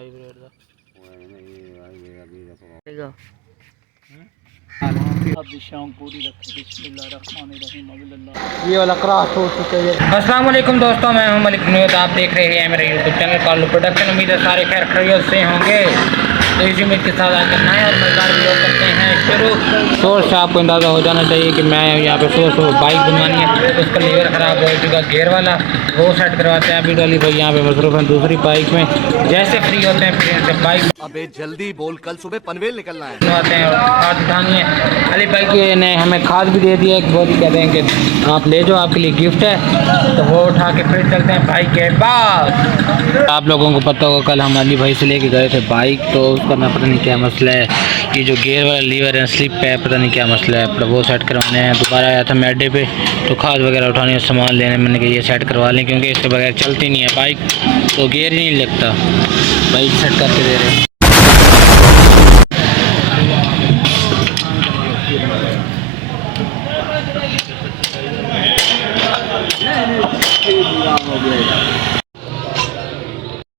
Hybrid दा ये वाला क्रॉस हो चुका है। अस्सलाम वालेकुम दोस्तों, मैं हूं मलिक नूर। आप देख रहे हैं मेरे यूट्यूब चैनल कॉल प्रोडक्शन। उम्मीद है सारे खैर खैरियत से होंगे। तो इसी उम्मीद के साथ आकर नए और मजेदार वीडियो करते हैं शुरू। शोर से आपको अंदाज़ा हो जाना चाहिए कि मैं यहाँ पे सुबह बाइक बनवानी है, उसका लीवर ख़राब हो चुका, गेयर वाला वो सेट करवाते हैं। अभी डॉली भाई यहाँ पे मसरूफ़ हैं दूसरी बाइक में। जैसे फ्री होते हैं फिर इनसे बाइक अबे जल्दी बोल, कल सुबह पनवेल निकलना है। बनवाते हैं और खाद उठानी है। अली भाई ने हमें खाद भी दे दिया, एक बोरी कहते हैं कि आप ले जाओ, आपके लिए गिफ्ट है। तो वो उठा के फिर चलते हैं भाई के पास। आप लोगों को पता होगा कल हम अली भाई से लेके गए थे बाइक, तो उसका मैं पता नहीं क्या मसला है, ये जो गेयर वाला लीवर है स्लिप है, पता नहीं क्या मसला है। पर वो सेट करवाने हैं। दोबारा आया था मैं अड्डे पे, तो खाद वगैरह उठाने सामान लेने, मैंने कहा ये सेट करवा लें क्योंकि इसके बगैर चलती नहीं है बाइक, तो गेयर ही नहीं लगता। बाइक सेट करके दे रहे हैं।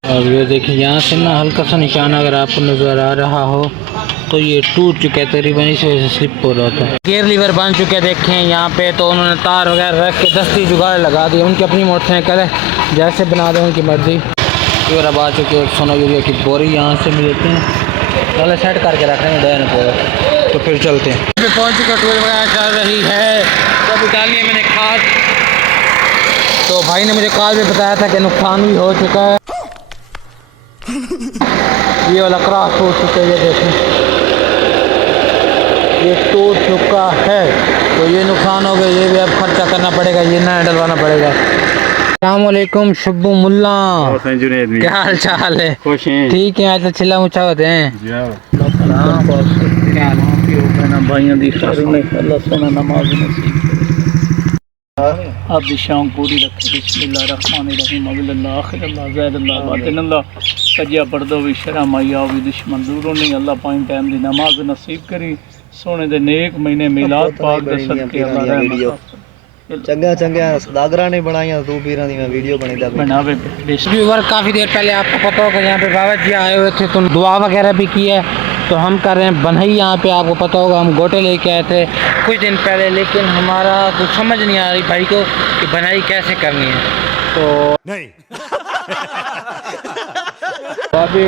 और ये देखिए यहाँ से ना हल्का सा निशान अगर आपको नज़र आ रहा हो तो ये टूट चुका है, तकरीबन इस वजह से स्लिप हो रहा था। गियर लीवर बन चुके हैं देखें यहाँ पे, तो उन्होंने तार वगैरह रख के दस्ती जुगाड़ लगा दी। उनकी अपनी मोटरसाइकिल है, जैसे बना दें उनकी मर्जी। फिर अब आ चुके हैं 100 यूरिया की बोरी, यहाँ से मिलते हैं, पहले सेट करके रख रहे हैं डैन पूरा, तो फिर चलते हैं। पहुँच चुके, टूल वगैरह चल रही है, तो अभी डाली है मैंने खाद। तो भाई ने मुझे कल भी बताया था कि नुकसान भी हो चुका है, ये वाला क्रॉस हो चुका है, ये देखें ये टूट चुका है, तो ये नुकसान हो गया। ये भी अब खर्चा करना पड़ेगा, ये ना डलवाना पड़ेगा। अस्सलाम वालेकुम शब्बू मुल्ला, क्या हाल चाल है? खुश हैं? ठीक है। आज तो चिल्ला ऊँचा होते हैं। आप शाम पूरी रखें। बिस्मिल्लाहिर्रहमानिर्रहीम अल्लाह आखिर अल्लाह ज़ैद अल्लाह बातिन अल्लाह कजिया पर्दो भी शर्म आया भी दुश्मन दूरों नहीं। अल्लाह पाँच टाइम की नमाज नसीब करी, सोने दे नेक महीने मिलाद पाक दे सदके अल्लाह रहमत चंगा चंगा सदागरा ने बनाया तू पीरां दी मैं वीडियो बनावे। काफ़ी देर पहले आपको पता होगा यहाँ पे बाबा जी आए हुए थे, तो दुआ वगैरह भी की है। तो हम कर रहे हैं बनई यहाँ पे, आपको पता होगा हम गोटे लेके आए थे कुछ दिन पहले, लेकिन हमारा कुछ समझ नहीं आ रही भाई को कि बनाई कैसे करनी है। तो नहीं तो अभी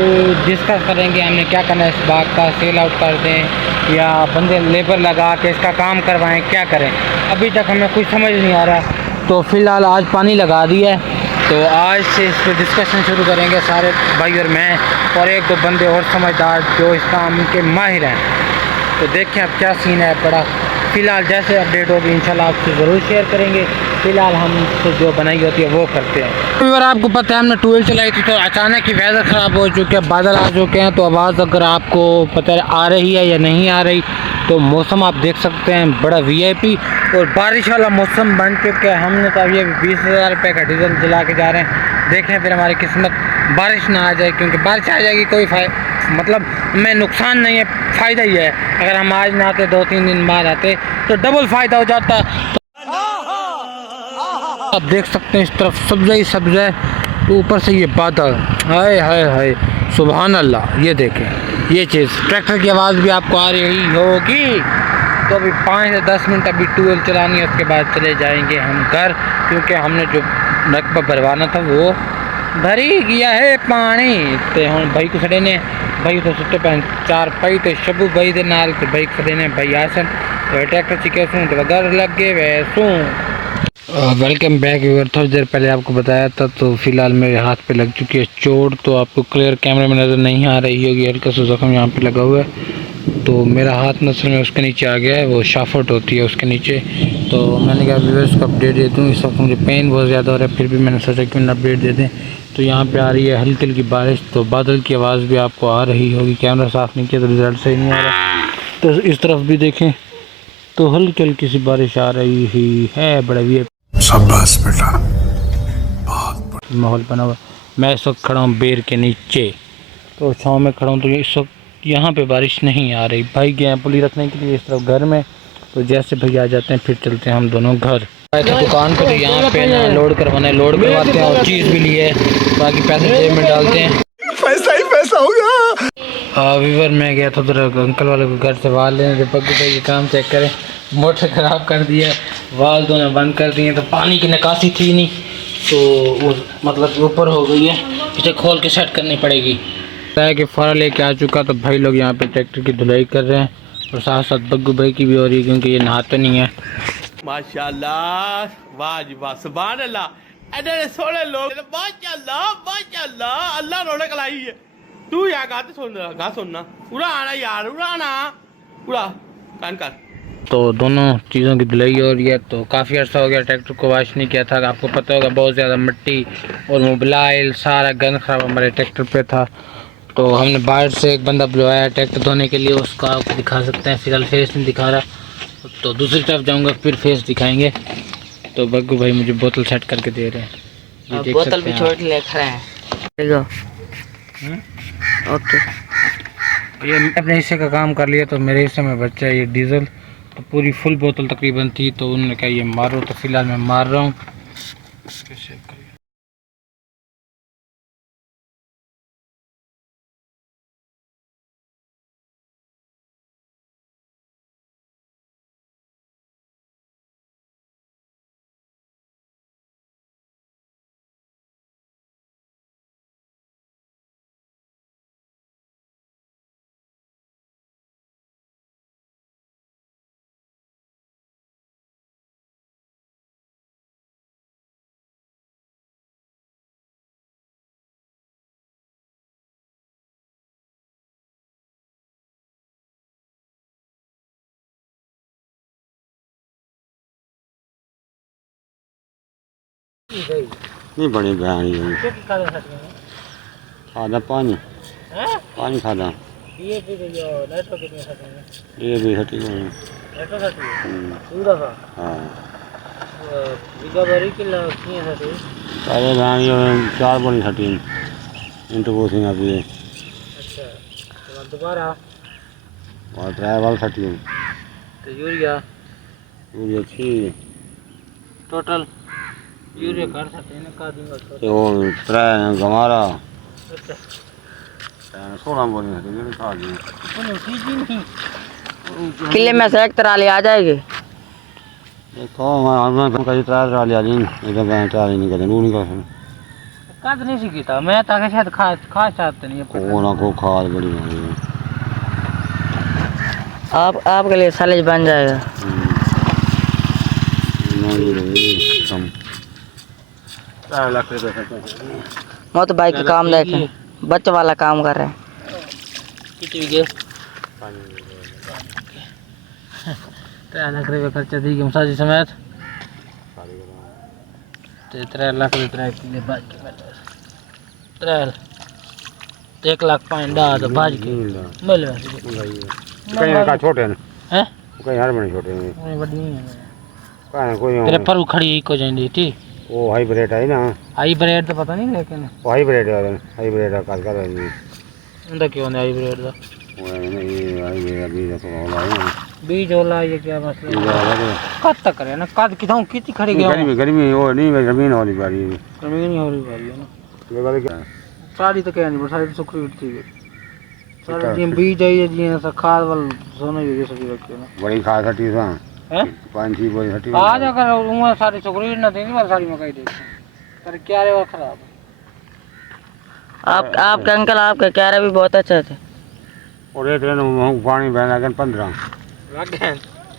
डिस्कस करेंगे हमने क्या करना है, इस बाग का सेल आउट कर दें या बंदे लेबर लगा के इसका काम करवाएं, क्या करें, अभी तक हमें कुछ समझ नहीं आ रहा। तो फ़िलहाल आज पानी लगा दिया है, तो आज से इस पर डिस्कशन शुरू करेंगे सारे भाई और मैं और एक दो बंदे और समझदार जो इस काम के माहिर हैं। तो देखें अब क्या सीन है बड़ा। फ़िलहाल जैसे अपडेट होगी इंशाल्लाह आपसे ज़रूर शेयर करेंगे। फ़िलहाल हम तो जो बनाई होती है वो करते हैं। अगर आपको पता है हमने ट्वेल्व चलाई थी, तो अचानक ही वेदर ख़राब हो चुके हैं, बादल आ चुके हैं। तो आवाज़ अगर आपको पता है आ रही है या नहीं आ रही, तो मौसम आप देख सकते हैं बड़ा VIP और बारिश वाला मौसम बन चुका है। हमने तो अभी 20,000 रुपये का डीजल जला के जा रहे हैं। देखें फिर हमारी किस्मत बारिश ना आ जाए, क्योंकि बारिश आ जाएगी कोई मतलब हमें नुकसान नहीं है, फ़ायदा ही है। अगर हम आज ना आते 2-3 दिन बाद आते तो डबल फ़ायदा हो जाता। आप देख सकते हैं इस तरफ सब्ज़ा ही सब्ज़ा है, तो ऊपर से ये बादल, हाय हाय हाय सुभान अल्लाह। ये देखें ये चीज़, ट्रैक्टर की आवाज़ भी आपको आ रही होगी। तो अभी 5 से 10 मिनट अभी ट्यूबवेल चलानी है, उसके बाद चले जाएंगे हम घर, क्योंकि हमने जो रकबा भरवाना था वो भरी गया है पानी। तो हम भाई को खड़े ने, भाई तो सुते पे 4 पाई, तो शबू भाई दे नाल तो भाई खड़े ने भाई आसन, तो ट्रैक्टर चिके सूँ तो घर लग गए वैसूँ। Welcome back viewer. थोड़ी देर पहले आपको बताया था, तो फिलहाल मेरे हाथ पे लग चुकी है चोट, तो आपको क्लियर कैमरे में नज़र नहीं आ रही होगी, हल्का सा जख्म यहाँ पे लगा हुआ है। तो मेरा हाथ नसल में उसके नीचे आ गया है, वो शाफट होती है उसके नीचे। तो मैंने कहा व्यूअर्स को अपडेट दे दूँ, इस वक्त मुझे पेन बहुत ज़्यादा हो रहा है, फिर भी मैंने सोचा क्यों ना अपडेट दे दें। तो यहाँ पे आ रही है हल्की हल्की बारिश, तो बादल की आवाज़ भी आपको आ रही होगी। कैमरा साफ़ नहीं किया तो रिज़ल्ट सही नहीं आ रहा। तो इस तरफ भी देखें तो हल्की हल्की सी बारिश आ रही ही है, बड़ा भी शाबाश बेटा, माहौल बना हुआ। मैं इस वक्त खड़ा हूँ बेर के नीचे, तो छाँव में खड़ा हूँ। तो इस वक्त यहाँ पे बारिश नहीं आ रही। भाई गए हैं पुली रखने के लिए इस तरफ घर में, तो जैसे भैया आ जाते हैं फिर चलते हैं हम दोनों घर। आए थे दुकान पे, तो यहाँ पे ना लोड करवाना है, लोड करवाते हैं और चीज़ भी ली है, बाकी पैसे जेब में डालते हैं। पैसा ही पैसा। कैसा हो गया? वीवर में गया था उधर अंकल वाले को घर से वाल लेने थे, पग्गू भाई ये काम चेक करें, मोटर ख़राब कर दिया, वाल दोनों बंद कर दिए, तो पानी की निकासी थी नहीं तो वो मतलब ऊपर हो गई है, इसे खोल के सेट करनी पड़ेगी। कि फरा लेके आ चुका, तो भाई लोग यहाँ पे ट्रैक्टर की धुलाई कर रहे हैं और साथ साथ बग्गू भाई की भी हो रही है क्योंकि ये नहाते नहीं है। माशाल्लाह, वाह जी वाह, सुभान अल्लाह, ऐसे सोने लोग, माशाल्लाह माशाल्लाह, अल्लाह रौनक लाई है। तू यहाँ गा सुनना उड़ा आना यार, उड़ा कान कर। तो दोनों चीज़ों की धुलाई हो रही है। तो काफ़ी अर्सा हो गया ट्रैक्टर को वॉश नहीं किया था, आपको पता होगा बहुत ज़्यादा मिट्टी और मोबिलाइल सारा गंद खराब हमारे ट्रैक्टर पे था। तो हमने बाहर से एक बंदा बुलवाया ट्रैक्टर धोने के लिए, उसका आपको दिखा सकते हैं, फिलहाल फेस नहीं दिखा रहा, तो दूसरी तरफ जाऊंगा फिर फेस दिखाएंगे। तो बग्गू भाई मुझे बोतल सेट करके दे रहे हैं, बोतल भी छोड़ ले खड़ा है। ओके, ये मैं अपने हिस्से का काम कर लिया तो मेरे हिस्से में बच्चा ये डीजल, तो पूरी फुल बोतल तकरीबन थी, तो उन्होंने कहा ये मारो, तो फिलहाल मैं मार रहा हूँ। नहीं बड़ी बयानी है, खादा पानी पानी खादा ये भी हटी गई। हाँ अरे गाड़ी 4 बड़ी हटी इंटू बोसिंग अभी दोबारा और ड्राइवर हटी तो यूरिया अच्छी टोटल यूरिया कर सकते हैं का दूंगा तो वो ट्राई गमारा 16 बोली हटी मैंने खा दी। किले में से एक ट्राली आ जाएगी। देखो मैं कहीं ट्राई लिया नहीं मैं ट्राई नहीं करता नहीं कर कद नहीं सीखी था मैं ताकि शायद खा चाहते नहीं को ना को खाद बड़ी मारी है। आपके लिए साइलेज बन जाएगा। वो तो भाई का काम देखे, बच्चे वाला काम कर रहे हैं। 3 लाख रुपये खर्चा दी मसाजी समेत 3 लाख रुपये 1 लाख 5 तो भाज के मिल कहीं का छोटे हैं कहीं हर बड़े छोटे हैं बड़ी नहीं है कहीं कोई तेरे पर खड़ी को जाएंगे ठीक वो हाइब्रिड है ना हाइब्रिड तो पता नहीं लेकिन वो हाइब्रिड है हाइब्रिड का काज कर रही है उनका क्यों नहीं हाइब्रिड का वो नहीं हाइब्रिड अभी तो होला है बीज होला ये क्या मसला कद तक करे ना कद कितनी खड़ी गया गर्मी वो नहीं जमीन वाली बारी जमीन नहीं हो रही बारी है ना ये वाले क्या साड़ी तो क्या नहीं साड़ी तो सुखरी उठती है साड़ी जी बीज आई जी ऐसा खाद वाल सोने ये सभी रखे ना बड़ी खास हटी सा हैं 5-6 बड़ी हटी आज अगर उम्र सारी सुखरी ना देनी वाली साड़ी मकई देख पर क्या रे वो खराब आपके अंकल आपके क्यारे भी बहुत अच्छे थे और एक दिन पानी बहना कर 15 लग गए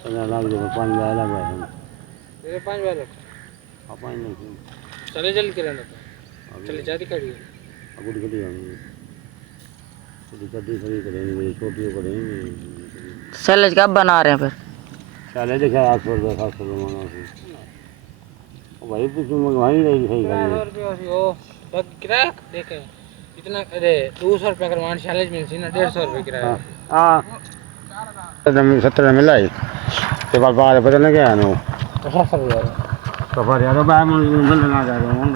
15 लाख जो पानी डाला गया तेरे 5 बार अपन नहीं चले जल के रहना चले जाती खड़ी गुड गुड छोटी कटी खड़ी करेंगे छोटी करेंगे सैलेज कब बना रहे हैं फिर चले देखा 800 रुपये 700 रुपये मांगा भाई कुछ मंगवाई नहीं सही करेंगे ओ बग किराया देखे इतना अरे 200 रुपये अगर मान सैलेज मिल सी ना 150 रुपये किराया हाँ 70 मिला है के बाद पता नहीं क्या है ना तो 700 रुपये तो फिर यार मैं मिलना चाह रहा हूँ